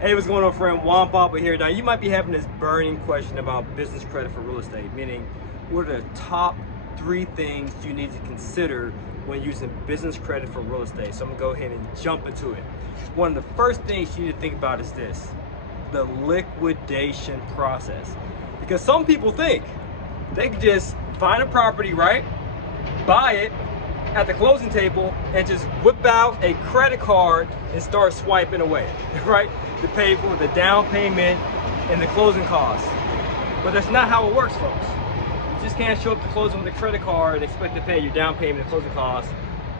Hey, what's going on, friend? Juan Papa here. Now, you might be having this burning question about business credit for real estate, meaning what are the top 3 things you need to consider when using business credit for real estate? So I'm gonna go ahead and jump into it. One of the first things you need to think about is this: the liquidation process. Because some people think they can just find a property, right? Buy it at the closing table and just whip out a credit card and start swiping away, right? To pay for the down payment and the closing costs. But that's not how it works, folks. You just can't show up to closing with a credit card and expect to pay your down payment and closing costs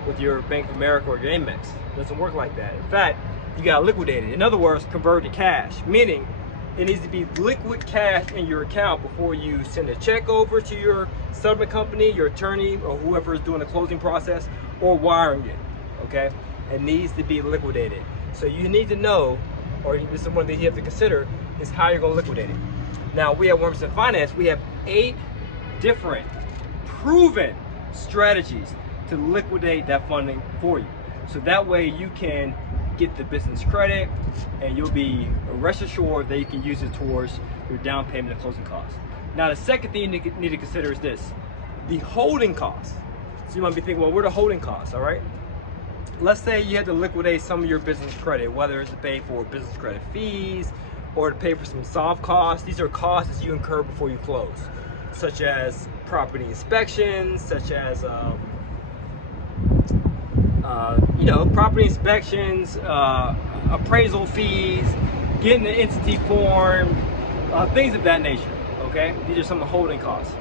with your Bank of America or your Amex. It doesn't work like that. In fact, you gotta liquidate it. In other words, convert to cash, meaning it needs to be liquid cash in your account before you send a check over to your settlement company, your attorney, or whoever is doing the closing process, or wiring it, okay? It needs to be liquidated. So you need to know, or this is one thing you have to consider, is how you're gonna liquidate it. Now, we at 1% Finance, we have 8 different proven strategies to liquidate that funding for you. So that way you can get the business credit and you'll be rest assured that you can use it towards your down payment and closing costs. Now, the second thing you need to consider is this: the holding costs. So you might be thinking, well, what are the holding costs, all right? Let's say you had to liquidate some of your business credit, whether it's to pay for business credit fees or to pay for some soft costs. These are costs that you incur before you close, such as property inspections, such as property inspections, appraisal fees, getting the entity formed, things of that nature, okay? These are some of the holding costs.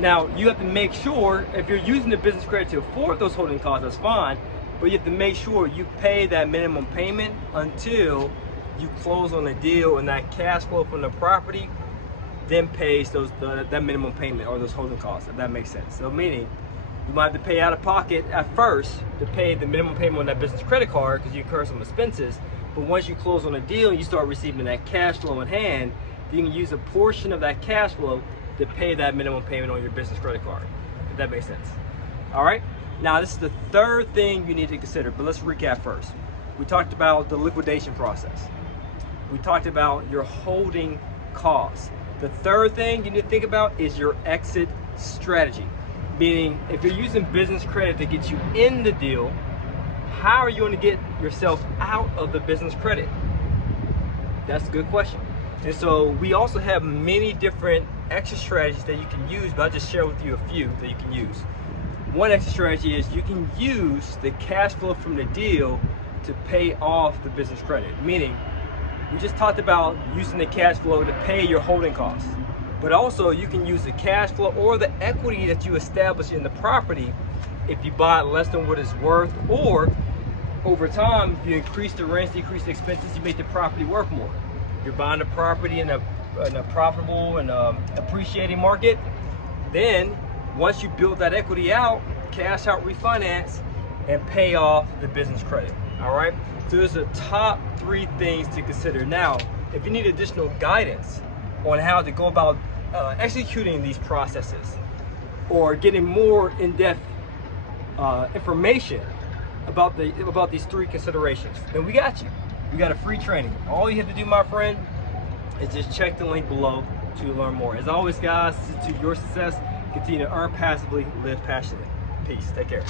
Now, you have to make sure, if you're using the business credit to afford those holding costs, that's fine, but you have to make sure you pay that minimum payment until you close on the deal, and that cash flow from the property then pays that minimum payment or those holding costs, if that makes sense. So meaning, you might have to pay out of pocket at first to pay the minimum payment on that business credit card because you incur some expenses. But once you close on a deal and you start receiving that cash flow in hand, you can use a portion of that cash flow to pay that minimum payment on your business credit card, if that makes sense. All right? Now, this is the third thing you need to consider, but let's recap first. We talked about the liquidation process. We talked about your holding costs. The third thing you need to think about is your exit strategy. Meaning, if you're using business credit to get you in the deal, how are you going to get yourself out of the business credit? That's a good question. And so we also have many different exit strategies that you can use, but I'll just share with you a few that you can use. One exit strategy is you can use the cash flow from the deal to pay off the business credit. Meaning, we just talked about using the cash flow to pay your holding costs. But also, you can use the cash flow or the equity that you establish in the property if you buy it less than what it's worth, or over time, if you increase the rents, decrease the expenses, you make the property worth more. You're buying the property in a profitable and appreciating market. Then, once you build that equity out, cash out, refinance, and pay off the business credit. All right. So there's the top 3 things to consider. Now, if you need additional guidance on how to go about executing these processes, or getting more in-depth information about these 3 considerations, then we got you. We got a free training. All you have to do, my friend, is just check the link below to learn more. As always, guys, to your success, continue to earn passively, live passionately. Peace. Take care.